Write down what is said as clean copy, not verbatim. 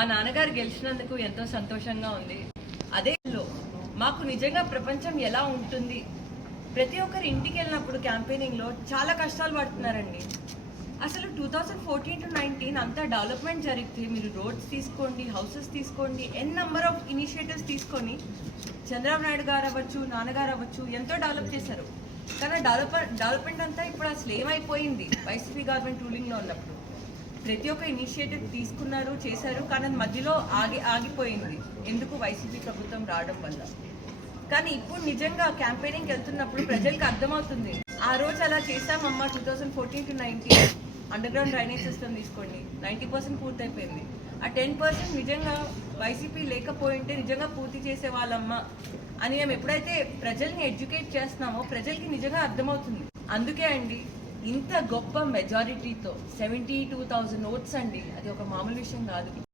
మా నాన్నగారు గెలిచినందుకు ఎంతో సంతోషంగా ఉంది. అదే మాకు నిజంగా ప్రపంచం ఎలా ఉంటుంది, ప్రతి ఒక్కరి ఇంటికి వెళ్ళినప్పుడు క్యాంపెయినింగ్లో చాలా కష్టాలు పడుతున్నారండి. అసలు 2014 to 19 అంతా డెవలప్మెంట్ జరిగితే మీరు రోడ్స్ తీసుకోండి, హౌసెస్ తీసుకోండి, నెంబర్ ఆఫ్ ఇనిషియేటివ్స్ తీసుకొని చంద్రబాబు నాయుడు గారు అవ్వచ్చు, నాన్నగారు అవ్వచ్చు ఎంతో డెవలప్ చేశారు. కానీ డెవలప్మెంట్ అంతా ఇప్పుడు అసలు ఏమైపోయింది వైసీపీ గవర్నమెంట్ రూలింగ్లో ఉన్నప్పుడు. ప్రతి ఒక్క ఇనిషియేటివ్ తీసుకున్నారు, చేశారు, కానీ అది మధ్యలో ఆగిపోయింది. ఎందుకు? వైసీపీ ప్రభుత్వం రావడం వల్ల. కానీ ఇప్పుడు నిజంగా క్యాంపెయినింగ్కి వెళ్తున్నప్పుడు ప్రజలకు అర్థమవుతుంది. ఆ రోజు అలా చేశామమ్మా 2014 to 19 under ground drainage system తీసుకోండి, 90% పూర్తయిపోయింది. ఆ 10% నిజంగా వైసీపీ లేకపోయింటే నిజంగా పూర్తి చేసే వాళ్ళమ్మా అని మేము ఎప్పుడైతే ప్రజల్ని ఎడ్యుకేట్ చేస్తున్నామో ప్రజలకి నిజంగా అర్థమవుతుంది. అందుకే అండి ఇంత గొప్ప మెజారిటీతో 72,000 ఓట్స్ అండి, అది ఒక మామూలు విషయం కాదు.